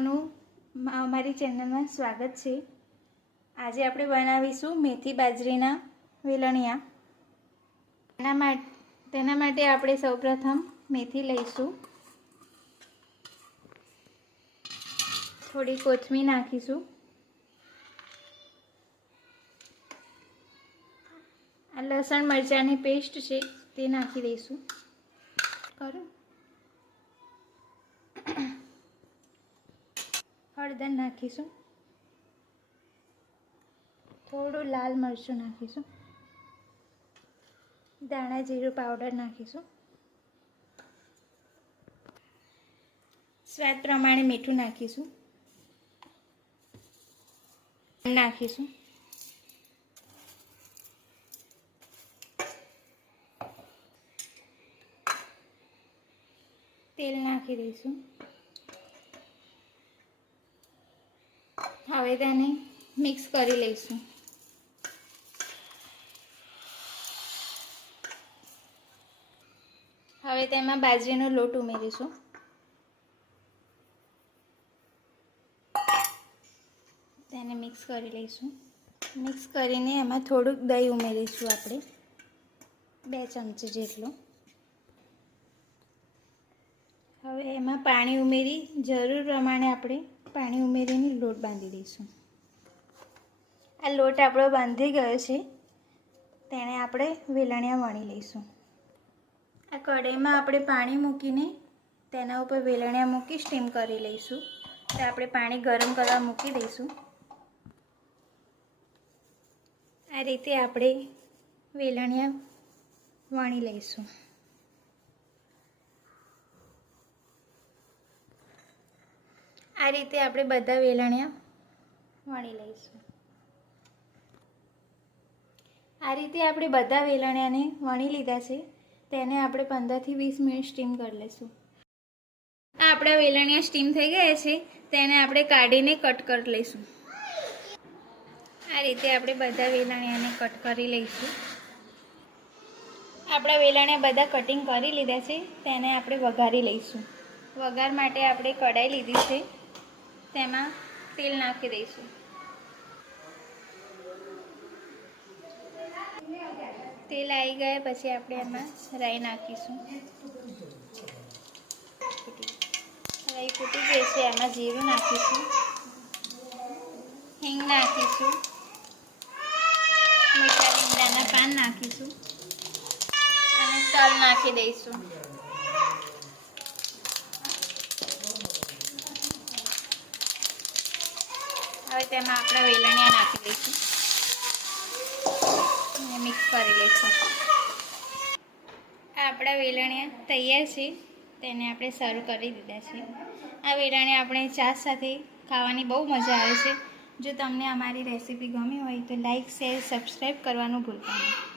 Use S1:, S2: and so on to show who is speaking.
S1: નું અમારી ચેનલમાં સ્વાગત છે. આજે આપણે બનાવીશું મેથી બાજરીના વેલણિયા. તેના માટે તેના માટે આપણે સૌપ્રથમ મેથી લઈશું. થોડી કોથમીર નાખીશું. આ લસણ મરચાંની પેસ્ટ છે તે નાખી દઈશું. કરો? હળદર નાખીશું. થોડું લાલ મરચું નાખીશું. દાણા જીરું પાવડર નાખીશું. સ્વાદ પ્રમાણે મીઠું નાખીશું. નાખીશું. તેલ નાખી દઈશું. હવે તેને મિક્સ કરી લઈશું. હવે તેમાં બાજરીનો લોટ ઉમેરીશું. તેને મિક્સ કરી લઈશું. મિક્સ કરીને એમાં થોડુંક દહીં ઉમેરીશું આપણે. બે ચમચી જેટલું. હવે એમાં પાણી ઉમેરી જરૂર પ્રમાણે આપણે પાણી ઉમેરીને લોટ બાંધી દઈશું. આ લોટ આપણો બાંધી ગયો છે. તેને આપણે વેલણિયા વણી લઈશું. આ કઢાઈમાં આપણે પાણી મૂકીને તેના ઉપર વેલણિયા મૂકી સ્ટીમ કરી લઈશું. તો આપણે પાણી ગરમ કરવા મૂકી દઈશું. આ રીતે આપણે વેલણિયા વણી લઈશું. આ રીતે આપણે બધા વેલણિયા વણી લઈશું. આ રીતે આપણે બધા વેલણિયાને વણી લીધા છે. તેને આપણે પંદરથી વીસ મિનિટ સ્ટીમ કરી લઈશું. આપણા વેલણિયા સ્ટીમ થઈ ગયા છે. તેને આપણે કાઢીને કટ કરી લઈશું. આ રીતે આપણે બધા વેલણિયાને કટ કરી લઈશું. આપણા વેલણિયા બધા કટિંગ કરી લીધા છે. તેને આપણે વઘારી લઈશું. વઘાર માટે આપણે કઢાઈ લીધી છે. તેમાં તેલ નાખી દઈશું. તેલ આવી ગયા પછી આપણે એમાં રાઈ નાખીશું. રાઈ ફૂટી ગઈ છે, એમાં જીરું નાખીશું. હિંગ નાખીશું. મીઠા લીમડાના પાન નાખીશું. અને તલ નાખી દઈશું. તેમાં આપણે વેલણિયા નાખી દઈશું. અને મિક્સ કરી લઈશું. આ આપણા વેલણિયા તૈયાર છે. તેને આપણે સર્વ કરી દીધા છે. આ વેલણિયા આપણે ચા સાથે ખાવાની બહુ મજા આવે છે. જો તમને અમારી રેસીપી ગમી હોય તો લાઈક શેર સબસ્ક્રાઈબ કરવાનું ભૂલતા નહીં.